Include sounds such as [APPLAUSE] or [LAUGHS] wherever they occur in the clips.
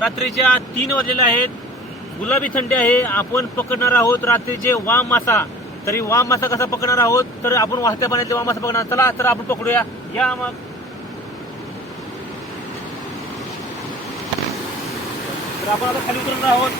रात्रीच्या तीन वाजलेले आहेत. गुलाबी थंडी आहे. आपण पकडणार आहोत रात्रीचे वाम मासा. तरी वाम मासा कसा पकडणार आहोत? तर आपण वाहत्या पाण्यातले वाम मासा पकडणार. चला तर आपण पकडूया. या मग. तर आपण आता खाली उतरणार आहोत.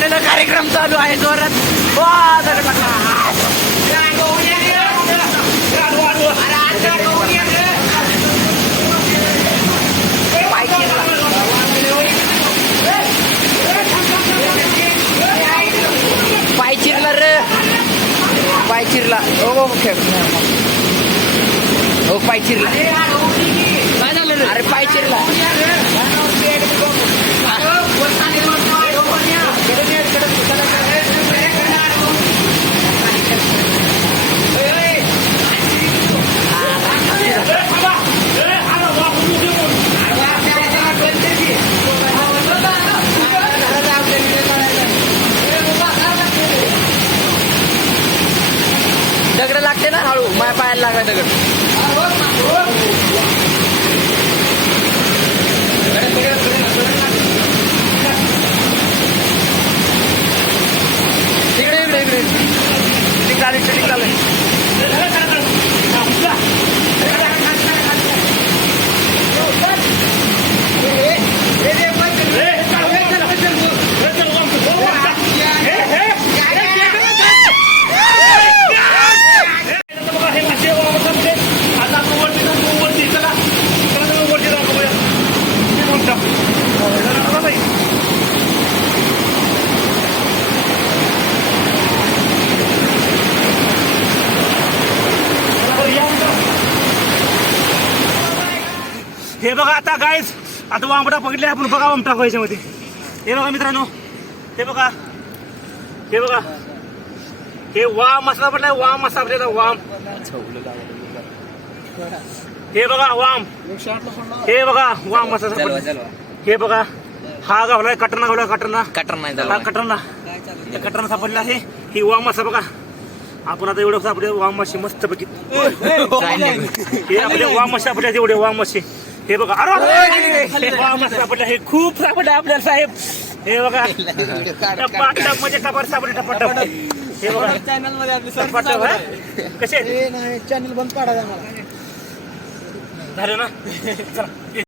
धरण्याचा कार्यक्रम चालू आहे जोरात. पाय चिरला. रे. पाय चिरला. हो हो खेळ. हो पाय चिरला. काय झालं रे? अरे पाय चिरला. दगड लागते ना हळू. माझ्या पायाला लागला दगड. हे बघा आता गायस आता वामटा पकडले आपण बघा वाम टाकू याच्यामध्ये. हे बघा मित्रांनो हे बघा हे बघा. हे वाम मसाला पडलाय वाम मसाला पडलेला वाम. हे बघा वाम. हे बघा वाम मसाला पडलाय. हे बघा हा गावलाय कटरना गावलाय कटरना. कटर नाही हा कटरना. कटरना सापडला आहे. ही वाम मासा बघा. आपण आता एवढं सापडले वाम मासे मस्त पैकी हे आपले वाम मासे सापडले एवढे वाम मासे हे बघा अरे सापडले हे खूप सापडले आपल्याला साहेब. हे बघा. [LAUGHS] टपाटप म्हणजे टपाट सापडले टपाटप. हे बघा. चॅनलमध्ये आपली हा? कसे नाही चॅनल बंद पाडायचा मला झालं ना? चला [LAUGHS]